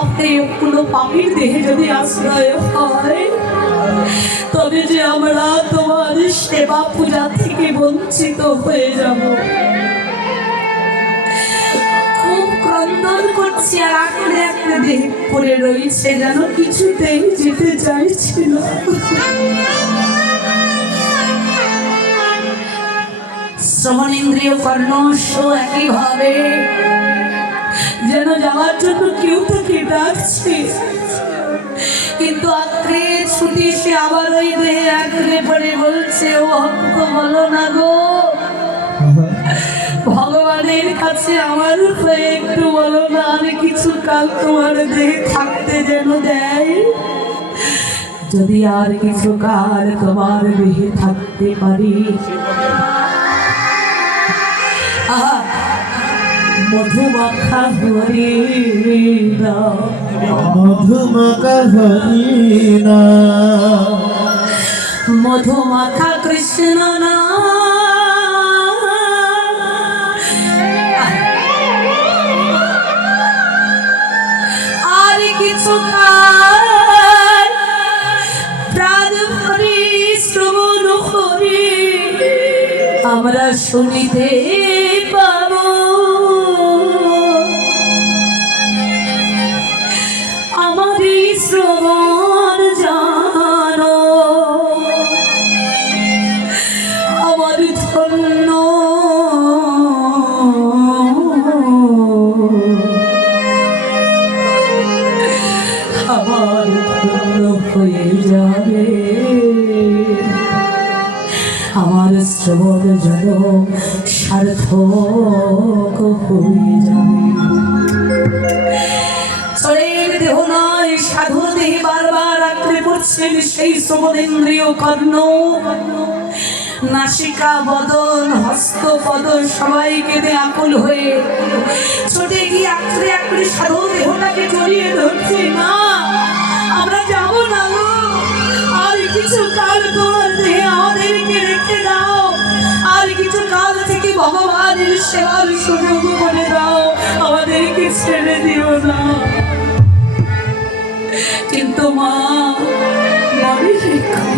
আপনি কোনো পাপির দেহে যদি আশ্রয় হয়, তবে যে আমরা তোমার সেবা পূজা থেকে বঞ্চিত হয়ে যাব। খুব ক্রন্দন করছে আর আঁকড়ে আঁকড়ে দেহ পড়ে রয়েছে, যেন কিছুতেই যেতে চাইছিল। শ্রবণেন্দ্রিয় কর্ণস্ব একইভাবে যেন যাওয়ার জন্য কেউ তাকে ডাকছে, কিন্তু আঁকড়ে ছুটি সে আবার ওই দেহে আঁকড়ে পড়ে বলছে, ও ভক্ত বলো না গো, ভগবানের কাছে আমার হয়ে একটু বলো না, আমি কিছু কাল তোমার দেহে থাকতে যেন দেয়। যদি আর কিছু কাল তোমার দেহে থাকতে পারি, মধুমাখা হরিণা, মধুমাখা হরিণা, মধুমাখা কৃষ্ণ না, আর কিছু কাল প্রাণ ভরি শ্রবণ করি আমরা শুনিতে পাব। আমার শ্রবণ জানো আমার ধন্য, আমার ধন্য হয়ে যাবে, আমার শ্রবণ যেন সার্থক হয়ে যাবে। শরীর দেহ নয়, সাধু দেহে বারবার আঁকড়ে পড়ছেন সেই শ্রবণেন্দ্রিয় কর্ণ, নাসিকা বদন হস্ত পদ সবাই কেঁদে আকুল হয়ে ছুটে গিয়ে আঁকড়ে আঁকড়ে সাধু দেহটাকে জড়িয়ে ধরছে। না, আমরা যাব না গো, আর কিছু কাল তোমার দেহে আমাদেরকে রেখে দাও, আর কিছু কাল থেকে ভগবানের সেবার সুযোগ করে দাও, আমাদেরকে ছেড়ে দিও না। কিন্তু মা, মনে রেখো,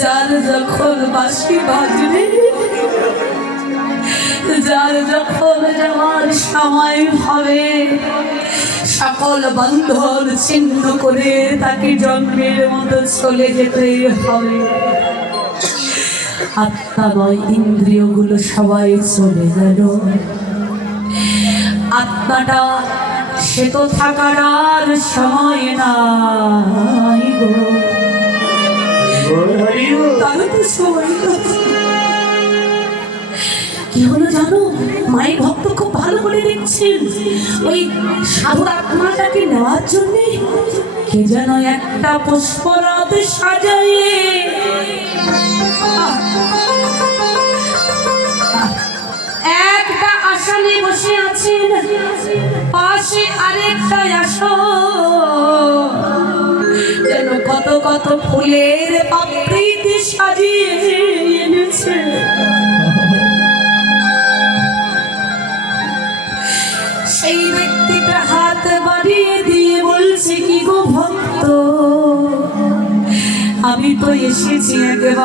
যার যখন বাঁশি বাজবে, যার যখন যাওয়ার সময় হবে, সকল বন্ধন ছিন্ন করে তাকে জন্মের মতো চলে যেতে হবে। আত্মা নয়, ইন্দ্রিয়গুলো সবাই চলে গেল, আত্মাটা সে তো থাকার আর সময় নাই গো, তারও তো সময় কি হলো জানো? মায়ের ভক্ত খুব ভালো করে দেখছেন, ওই সাধুর আত্মাটাকে নেওয়ার জন্য কে যেন একটা পুষ্পরথ সাজাইয়ে একটা আসনে বসে আছেন, পাশে আরেকটা আসন, যেন কত কত ফুলের পাপড়িতে সাজিয়ে এনেছে। সেই ব্যক্তিটা হাত বাড়িয়ে দিয়ে বলছে, কি গো ভক্ত, আমি তো এসেছি একবার,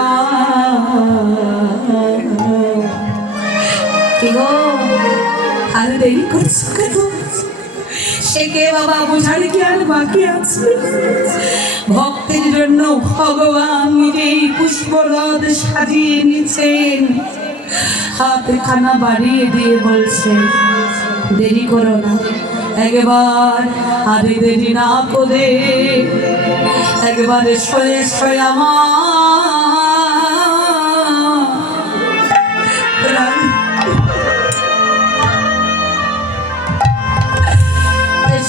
কি গো আর দেরি করছো কেন? সে কে বাবা, বোঝার কি আর বাকি আছে? ভক্তের জন্য ভগবান নিজেই পুষ্পরথ সাজিয়ে নিচ্ছেন, হাতখানা বাড়িয়ে দিয়ে বলছে, দেরি করো না, একবার আরে দেরি না করে একবারে শয়ে শয়ে আমার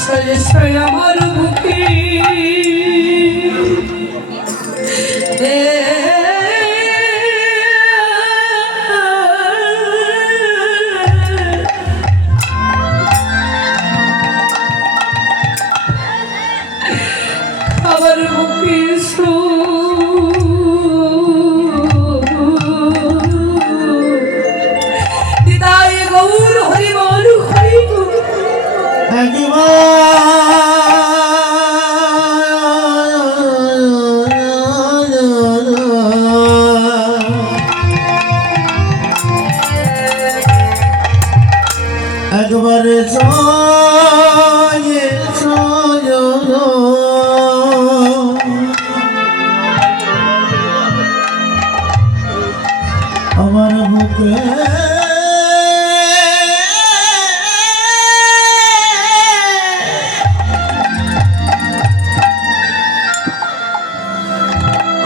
শয়ে শয়ে আমার বুকে আমার বুকে দিদায় গৌর হরি বল হরি একবারে সয়ে সয় আমার বুকে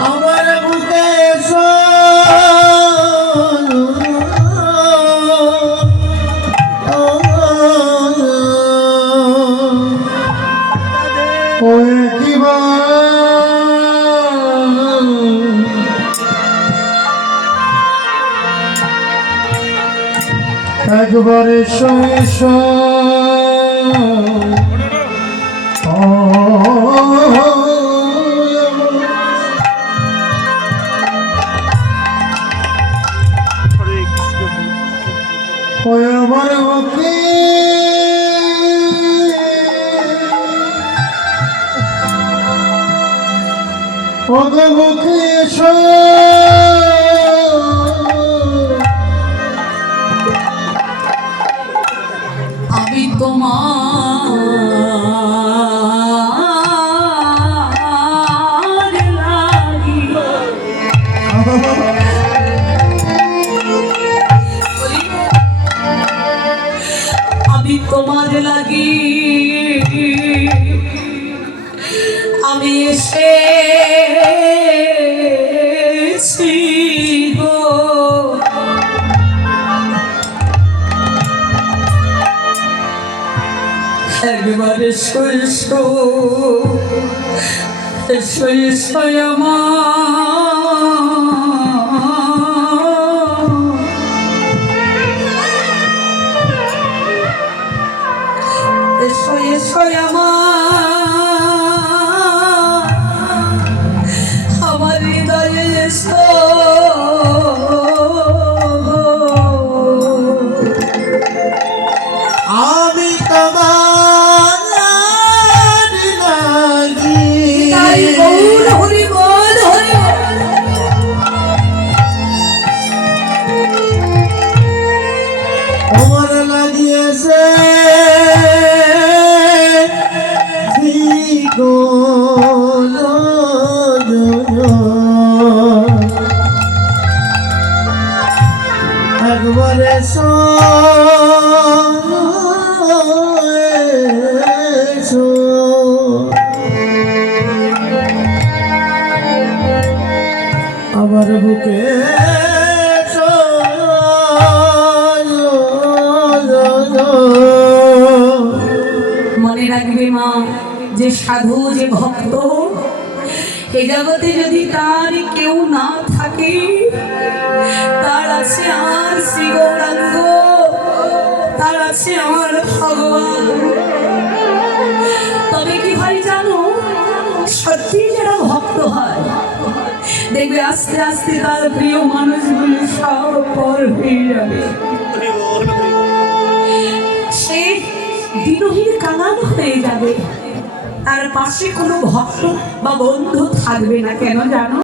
আমার বুকে ওই কিবা একবারে শৈশ ওই আমার বুকে অগমুখে আমি তোমার লাগি আমি তোমার লাগি আমি এসেছি গো একবারে শৈশ শৈশ আমার শৈশ আমার হৃদয়ে এসো আমি তোমার লাগি তাই বল হরি বল হরি তোমার লাগিয়েছে গো একবারে আমার বুকে মনে রাখবে মা যে সাধু যে ভক্ত এই জগতে যদি তার কেউ না থাকে তার আছে আমার শ্রী গৌরাঙ্গ তার আছে আমার ভগবান তবে কি হয় জানো সত্যি যারা ভক্ত হয় দেখবে আস্তে আস্তে তার প্রিয় মানুষগুলো সব পর হয়ে যাবে সে দিনহীন কাঙাল হয়ে যাবে তার পাশে কোনো ভক্ত বা বন্ধু থাকবে না কেন জানো